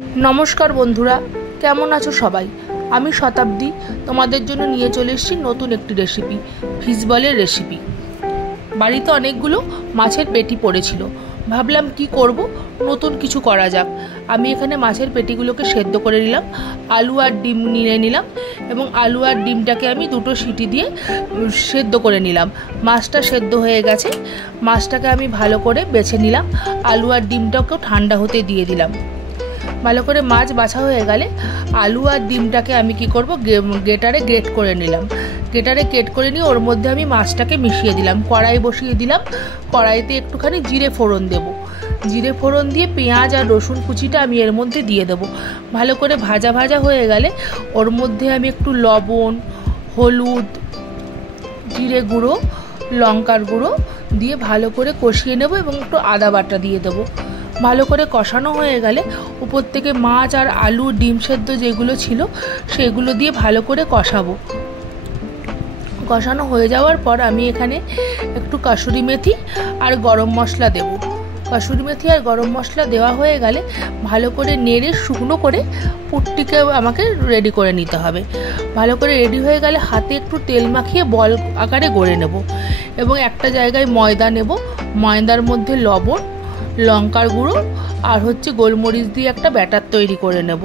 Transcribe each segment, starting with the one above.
নমস্কার বন্ধুরা, কেমন আছো সবাই? আমি শতাব্দী তোমাদের জন্য নিয়ে চলে এসেছি নতুন একটি রেসিপি, ফিশ বলের রেসিপি। বাড়িতে অনেকগুলো মাছের পেটি পড়েছিল, ভাবলাম কি করব, নতুন কিছু করা যাক। আমি এখানে মাছের পেটিগুলোকে সেদ্ধ করে নিলাম, আলু আর ডিম নিয়ে নিলাম এবং আলু আর ডিমটাকে আমি দুটো সিটি দিয়ে সেদ্ধ করে নিলাম। মাছটা সেদ্ধ হয়ে গেছে, মাছটাকে আমি ভালো করে বেছে নিলাম, আলু আর ডিমটাকেও ঠান্ডা হতে দিয়ে দিলাম। ভালো করে মাছ বাছা হয়ে গেলে আলু আর ডিমটাকে আমি কি করব, গ্রেটারে গ্রেট করে নিলাম। গ্রেটারে গ্রেট করে নিয়ে ওর মধ্যে আমি মাছটাকে মিশিয়ে দিলাম, কড়াই বসিয়ে দিলাম। কড়াইতে একটুখানি জিরে ফোড়ন দেব, জিরে ফোড়ন দিয়ে পেঁয়াজ আর রসুন কুচিটা আমি এর মধ্যে দিয়ে দেবো। ভালো করে ভাজা ভাজা হয়ে গেলে ওর মধ্যে আমি একটু লবণ, হলুদ, জিরে গুঁড়ো, লঙ্কার গুঁড়ো দিয়ে ভালো করে কষিয়ে নেব এবং একটু আদা বাটা দিয়ে দেবো। ভালো করে কষানো হয়ে গেলে উপর থেকে মাছ আর আলু ডিম সেদ্ধ যেগুলো ছিল সেগুলো দিয়ে ভালো করে কষাবো। কষানো হয়ে যাওয়ার পর আমি এখানে একটু কাসুরি মেথি আর গরম মশলা দেব। কাসুরি মেথি আর গরম মশলা দেওয়া হয়ে গেলে ভালো করে নেড়ে শুকনো করে পুরটিকে আমাকে রেডি করে নিতে হবে। ভালো করে রেডি হয়ে গেলে হাতে একটু তেল মাখিয়ে বল আকারে গড়ে নেব এবং একটা জায়গায় ময়দা নেব। ময়দার মধ্যে লবণ, লঙ্কার গুঁড়ো আর গোলমরিচ দিয়ে একটা ব্যাটার তৈরি করে নেব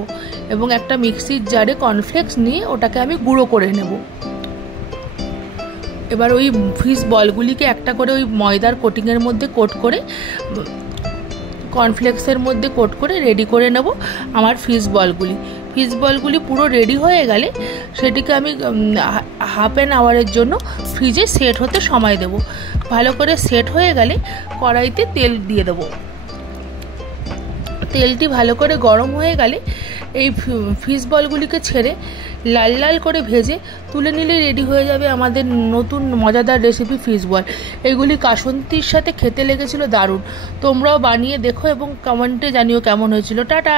এবং একটা মিক্সির জারে কর্নফ্লেক্স নিয়ে ওটাকে আমি গুঁড়ো করে নেব। এবার ওই ফিশ বলগুলিকে একটা করে ওই ময়দার কোটিংয়ের মধ্যে কোট করে, কর্নফ্লেক্সের মধ্যে কোট করে রেডি করে নেব আমার ফিশ বলগুলি। ফিশ বলগুলি পুরো রেডি হয়ে গেলে সেটিকে আমি হাফ অ্যান আওয়ারের জন্য ফ্রিজে সেট হতে সময় দেব। ভালো করে সেট হয়ে গেলে কড়াইতে তেল দিয়ে দেব। তেলটি ভালো করে গরম হয়ে গেলে এই ফিশ বলগুলিকে ছেড়ে লাল লাল করে ভেজে তুলে নিলে রেডি হয়ে যাবে আমাদের নতুন মজাদার রেসিপি ফিশ বল। এগুলি কাসন্তির সাথে খেতে লেগেছিল দারুণ। তোমরাও বানিয়ে দেখো এবং কমেন্টে জানিও কেমন হয়েছিল। টাটা।